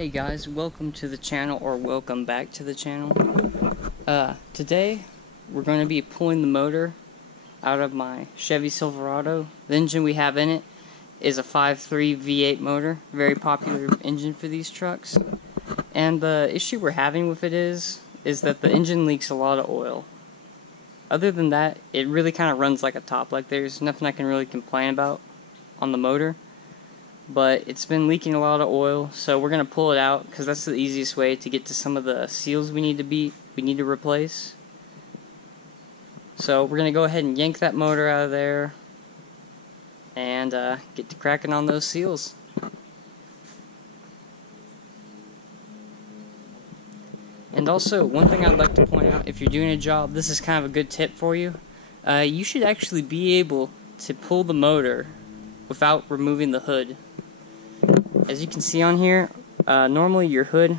Hey guys, welcome to the channel, or welcome back to the channel. Today we're going to be pulling the motor out of my Chevy Silverado. The engine we have in it is a 5.3 V8 motor, very popular engine for these trucks. And the issue we're having with it is that the engine leaks a lot of oil. Other than that, it really kind of runs like a top. Like, there's nothing I can really complain about on the motor. But it's been leaking a lot of oil, so we're going to pull it out because that's the easiest way to get to some of the seals we need to replace. So we're going to go ahead and yank that motor out of there and get to cracking on those seals. And also, one thing I'd like to point out, if you're doing a job, this is kind of a good tip for you. You should actually be able to pull the motor without removing the hood. As you can see on here, normally your hood,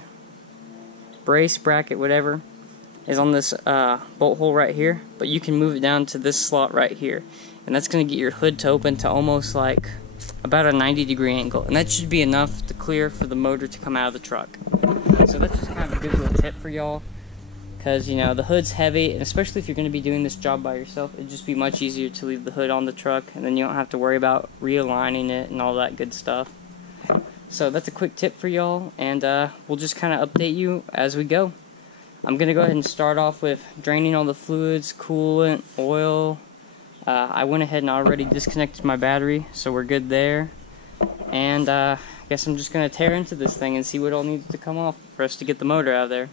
brace, bracket, whatever, is on this bolt hole right here, but you can move it down to this slot right here, and that's going to get your hood to open to almost like about a 90-degree angle, and that should be enough to clear for the motor to come out of the truck. So that's just kind of a good little tip for y'all, because you know the hood's heavy, and especially if you're going to be doing this job by yourself, it'd just be much easier to leave the hood on the truck, and then you don't have to worry about realigning it and all that good stuff. So that's a quick tip for y'all, and we'll just kind of update you as we go. I'm going to go ahead and start off with draining all the fluids, coolant, oil. I went ahead and already disconnected my battery, so we're good there. And I guess I'm just going to tear into this thing and see what all needs to come off for us to get the motor out of there.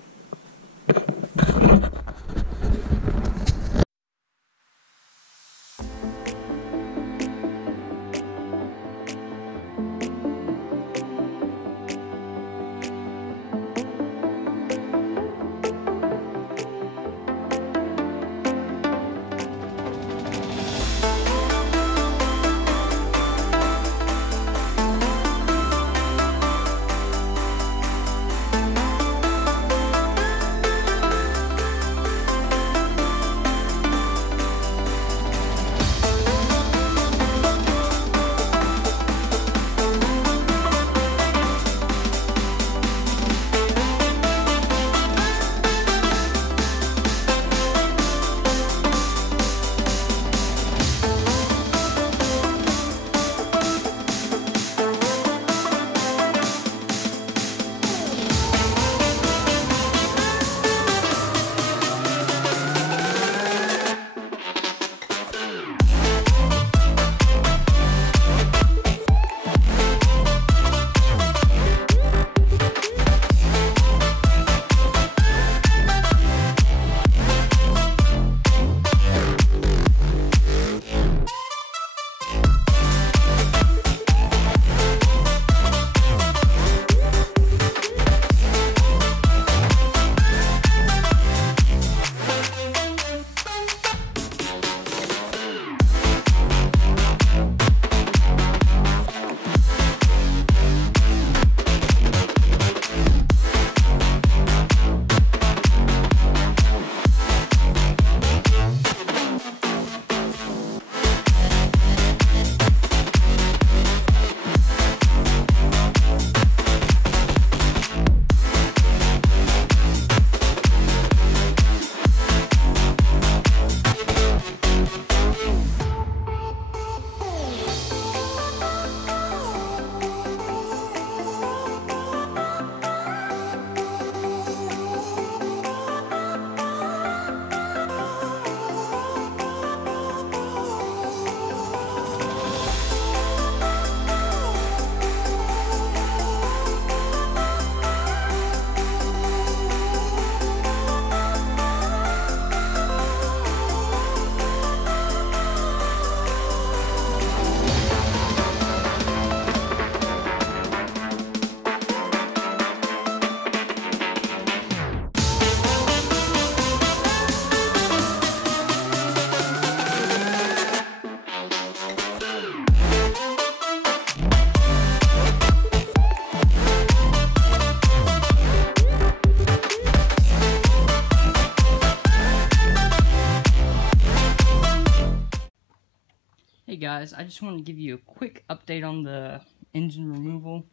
guys, I just wanted to give you a quick update on the engine removal.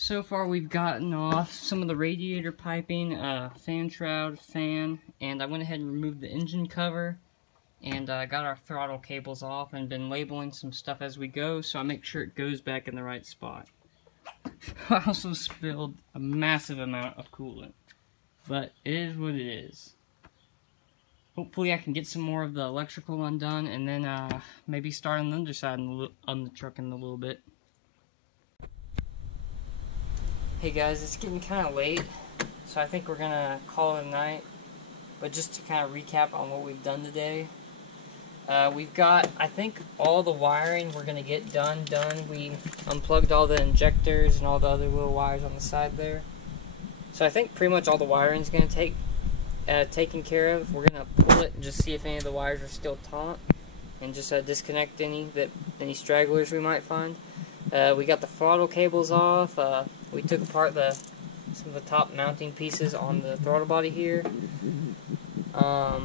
So far we've gotten off some of the radiator piping, fan shroud, fan, and I went ahead and removed the engine cover, and got our throttle cables off, and been labeling some stuff as we go, so I make sure it goes back in the right spot. I also spilled a massive amount of coolant, but it is what it is. Hopefully I can get some more of the electrical undone, and then maybe start on the underside on the truck in a little bit. Hey guys, it's getting kind of late, so I think we're gonna call it a night. But just to kind of recap on what we've done today, we've got, I think, all the wiring we're gonna get done. We unplugged all the injectors and all the other little wires on the side there. So I think pretty much all the wiring is gonna taken care of. We're gonna pull it and just see if any of the wires are still taut, and just disconnect any stragglers we might find. We got the throttle cables off. We took apart some of the top mounting pieces on the throttle body here. Let's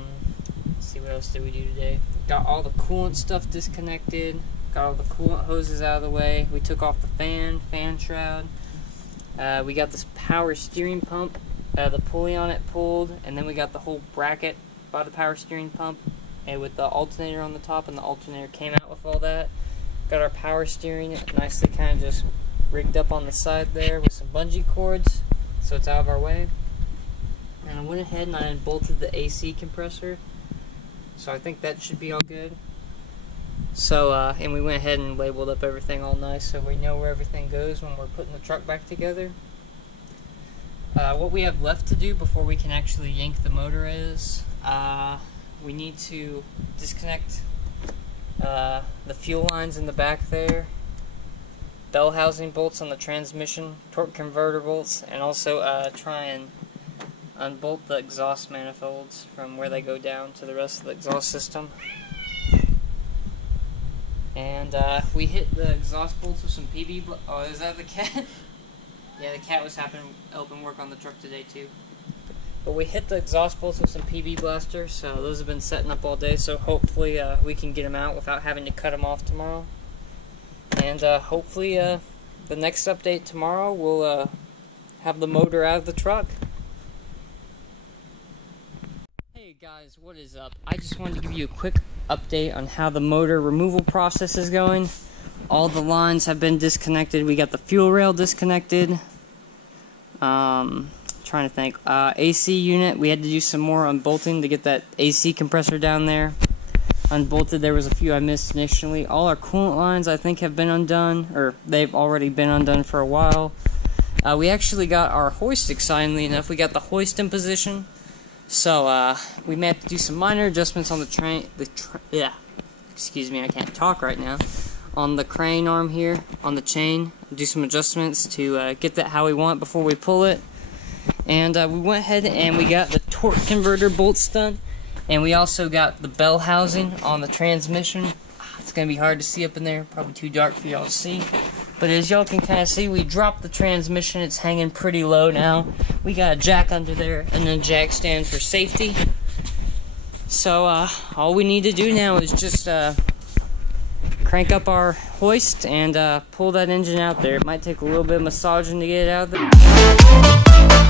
see, what else did we do today? Got all the coolant stuff disconnected. Got all the coolant hoses out of the way. We took off the fan shroud. We got this power steering pump, the pulley on it pulled, and then we got the whole bracket by the power steering pump, and with the alternator on the top, and the alternator came out with all that. Got our power steering nicely kind of just rigged up on the side there with some bungee cords, so it's out of our way. And I went ahead and I unbolted the AC compressor, so I think that should be all good. So, and we went ahead and labeled up everything all nice, so we know where everything goes when we're putting the truck back together. What we have left to do before we can actually yank the motor is, we need to disconnect the fuel lines in the back there, bell housing bolts on the transmission, torque converter bolts, and also try and unbolt the exhaust manifolds from where they go down to the rest of the exhaust system. And we hit the exhaust bolts with some PB. Oh, is that the cat? Yeah, the cat was helping work on the truck today too. But we hit the exhaust bolts with some PB blaster, so those have been setting up all day, so hopefully we can get them out without having to cut them off tomorrow. And hopefully the next update tomorrow will have the motor out of the truck. Hey guys, what is up? I just wanted to give you a quick update on how the motor removal process is going. All the lines have been disconnected. We got the fuel rail disconnected. Trying to think. AC unit, we had to do some more unbolting to get that AC compressor down there unbolted. There was a few I missed initially. All our coolant lines, I think, have been undone, or they've already been undone for a while. We actually got our hoist, excitingly enough. We got the hoist in position. So, we may have to do some minor adjustments on excuse me, I can't talk right now. On the crane arm here, on the chain, do some adjustments to get that how we want before we pull it. And we went ahead and we got the torque converter bolts done, and we also got the bell housing on the transmission. It's going to be hard to see up in there, probably too dark for y'all to see. But as y'all can kind of see, we dropped the transmission. It's hanging pretty low now. We got a jack under there, and then jack stand for safety. So all we need to do now is just crank up our hoist and pull that engine out there. It might take a little bit of massaging to get it out of there.